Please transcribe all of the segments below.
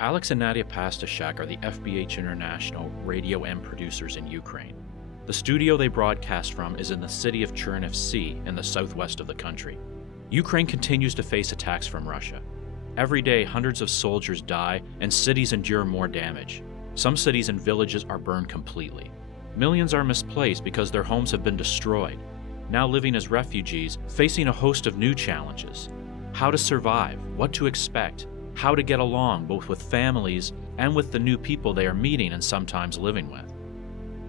Alex and Nadia Pastashak are the FBH International Radio M producers in Ukraine. The studio they broadcast from is in the city of Cherniv Sea in the southwest of the country. Ukraine continues to face attacks from Russia. Every day, hundreds of soldiers die and cities endure more damage. Some cities and villages are burned completely. Millions are misplaced because their homes have been destroyed, now living as refugees, facing a host of new challenges. How to survive, what to expect, how to get along both with families and with the new people they are meeting and sometimes living with.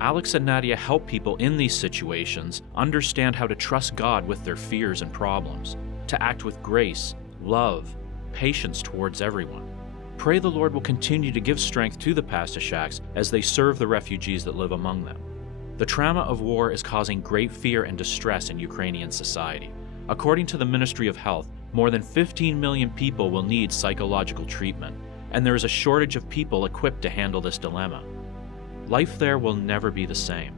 Alex and Nadia help people in these situations understand how to trust God with their fears and problems, to act with grace, love, patience towards everyone. Pray the Lord will continue to give strength to the Pastashaks as they serve the refugees that live among them. The trauma of war is causing great fear and distress in Ukrainian society. According to the Ministry of Health, more than 15 million people will need psychological treatment, and there is a shortage of people equipped to handle this dilemma. Life there will never be the same.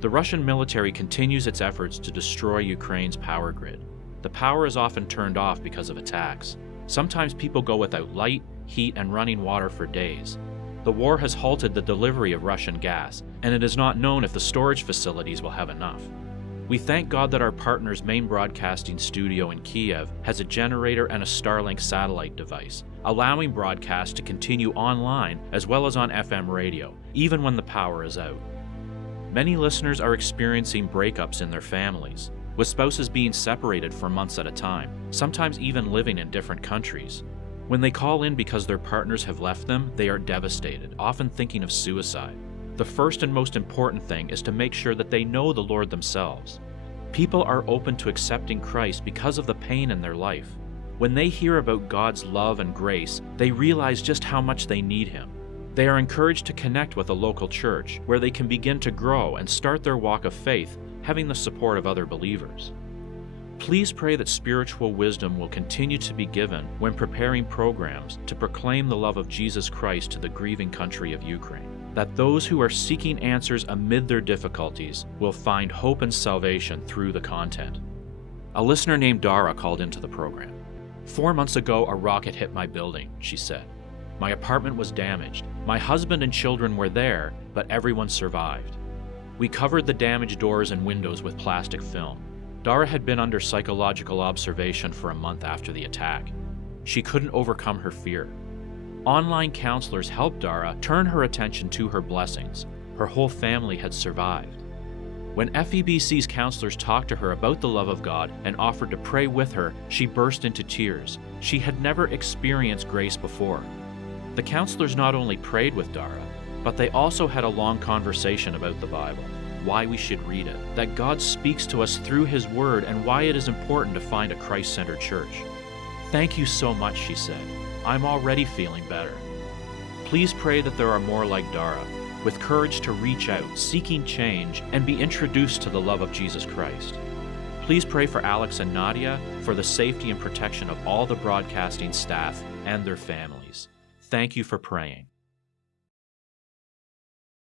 The Russian military continues its efforts to destroy Ukraine's power grid. The power is often turned off because of attacks. Sometimes people go without light, heat, and running water for days. The war has halted the delivery of Russian gas, and it is not known if the storage facilities will have enough. We thank God that our partner's main broadcasting studio in Kiev has a generator and a Starlink satellite device, allowing broadcasts to continue online as well as on FM radio, even when the power is out. Many listeners are experiencing breakups in their families, with spouses being separated for months at a time, sometimes even living in different countries. When they call in because their partners have left them, they are devastated, often thinking of suicide. The first and most important thing is to make sure that they know the Lord themselves. People are open to accepting Christ because of the pain in their life. When they hear about God's love and grace, they realize just how much they need Him. They are encouraged to connect with a local church where they can begin to grow and start their walk of faith, having the support of other believers. Please pray that spiritual wisdom will continue to be given when preparing programs to proclaim the love of Jesus Christ to the grieving country of Ukraine, that those who are seeking answers amid their difficulties will find hope and salvation through the content. A listener named Dara called into the program. 4 months ago, a rocket hit my building, she said. My apartment was damaged. My husband and children were there, but everyone survived. We covered the damaged doors and windows with plastic film. Dara had been under psychological observation for a month after the attack. She couldn't overcome her fear. Online counselors helped Dara turn her attention to her blessings. Her whole family had survived. When FEBC's counselors talked to her about the love of God and offered to pray with her, she burst into tears. She had never experienced grace before. The counselors not only prayed with Dara, but they also had a long conversation about the Bible, why we should read it, that God speaks to us through His Word, and why it is important to find a Christ-centered church. Thank you so much, she said. I'm already feeling better. Please pray that there are more like Dara, with courage to reach out, seeking change, and be introduced to the love of Jesus Christ. Please pray for Alex and Nadia, for the safety and protection of all the broadcasting staff and their families. Thank you for praying.